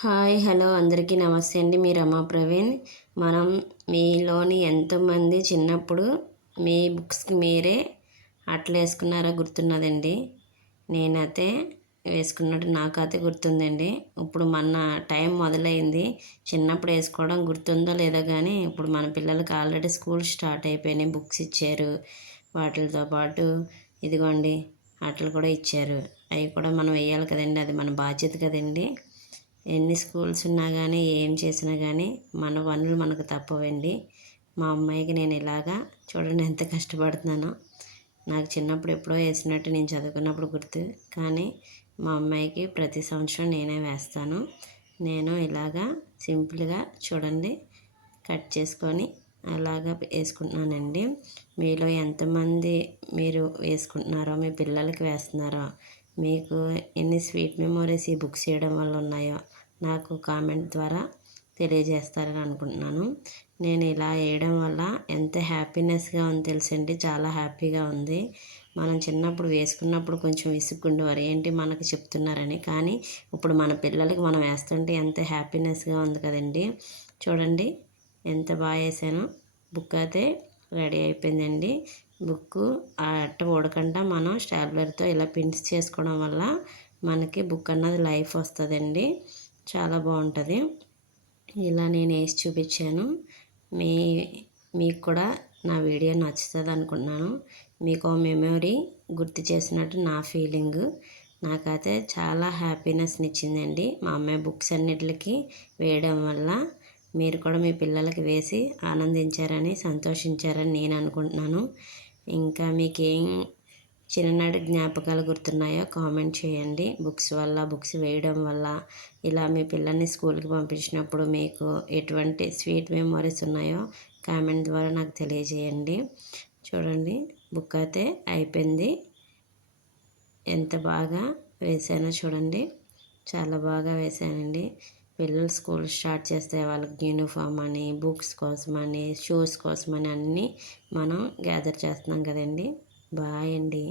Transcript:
Hi hello అందరికీ నమస్తే అండి. మీ రమా ప్రవీణ్. మనం మీలోని ఎంతమంది చిన్నప్పుడు మీ బుక్స్కి మీరే అట్లా వేసుకున్నారో గుర్తున్నదండి? నేనైతే వేసుకున్నట్టు నాకైతే గుర్తుందండి. ఇప్పుడు మన టైం మొదలైంది. చిన్నప్పుడు వేసుకోవడం గుర్తుందో లేదో కానీ ఇప్పుడు మన పిల్లలకి ఆల్రెడీ స్కూల్ స్టార్ట్ అయిపోయినాయి. బుక్స్ ఇచ్చారు. వాటితో పాటు ఇదిగోండి అట్లు కూడా ఇచ్చారు. అవి కూడా మనం వేయాలి కదండి. అది మన బాధ్యత కదండి. ఎన్ని స్కూల్స్ ఉన్నా కానీ ఏం చేసినా కానీ మన పనులు మనకు తప్పవండి. మా అమ్మాయికి నేను ఇలాగా చూడండి ఎంత కష్టపడుతున్నానో. నాకు చిన్నప్పుడు ఎప్పుడో వేసినట్టు నేను చదువుకున్నప్పుడు గుర్తు. కానీ మా అమ్మాయికి ప్రతి సంవత్సరం నేనే వేస్తాను. నేను ఇలాగా సింపుల్గా చూడండి కట్ చేసుకొని అలాగా వేసుకుంటున్నానండి. మీలో ఎంతమంది మీరు వేసుకుంటున్నారో మీ పిల్లలకి వేస్తున్నారో మీకు ఎన్ని స్వీట్ మెమోరీస్ ఈ బుక్స్ చేయడం వల్ల ఉన్నాయో నాకు కామెంట్ ద్వారా తెలియజేస్తారని అనుకుంటున్నాను. నేను ఇలా వేయడం వల్ల ఎంత హ్యాపీనెస్గా ఉంది తెలుసండి. చాలా హ్యాపీగా ఉంది. మనం చిన్నప్పుడు వేసుకున్నప్పుడు కొంచెం విసుక్కుండేవారు ఏంటి మనకు చెప్తున్నారని. కానీ ఇప్పుడు మన పిల్లలకి మనం వేస్తుంటే ఎంత హ్యాపీనెస్గా ఉంది కదండి. చూడండి ఎంత బాగా వేసానో. బుక్ అయితే రెడీ అయిపోయిందండి. బుక్ ఆ అట్ట ఉడకుండా మనం స్టాబ్లర్తో ఇలా పిన్స్ చేసుకోవడం వల్ల మనకి బుక్ అన్నది లైఫ్ వస్తుందండి. చాలా బాగుంటుంది. ఇలా నేను వేసి చూపించాను. మీ మీకు కూడా నా వీడియో నచ్చుతుంది అనుకున్నాను. మీకు మెమొరీ గుర్తు చేసినట్టు నా ఫీలింగ్. నాకైతే చాలా హ్యాపీనెస్ని ఇచ్చిందండి మా అమ్మాయి బుక్స్ అన్నిటికి వేయడం వల్ల. మీరు కూడా మీ పిల్లలకి వేసి ఆనందించారని సంతోషించారని నేను అనుకుంటున్నాను. ఇంకా మీకు ఏం చిన్ననాటి జ్ఞాపకాలు గుర్తున్నాయో కామెంట్ చేయండి. బుక్స్ వల్ల బుక్స్ వేయడం వల్ల ఇలా మీ పిల్లల్ని స్కూల్కి పంపించినప్పుడు మీకు ఎటువంటి స్వీట్ మెమొరీస్ ఉన్నాయో కామెంట్ ద్వారా నాకు తెలియజేయండి. చూడండి బుక్ అయితే అయిపోయింది. ఎంత బాగా వేసానో చూడండి. చాలా బాగా వేసానండి. పిల్లలు స్కూల్ స్టార్ట్ చేస్తే వాళ్ళకి యూనిఫామ్ అని బుక్స్ కోసమని షూస్ కోసమని అన్నీ మనం గ్యాదర్ చేస్తున్నాం కదండి. బాయ్ అండి.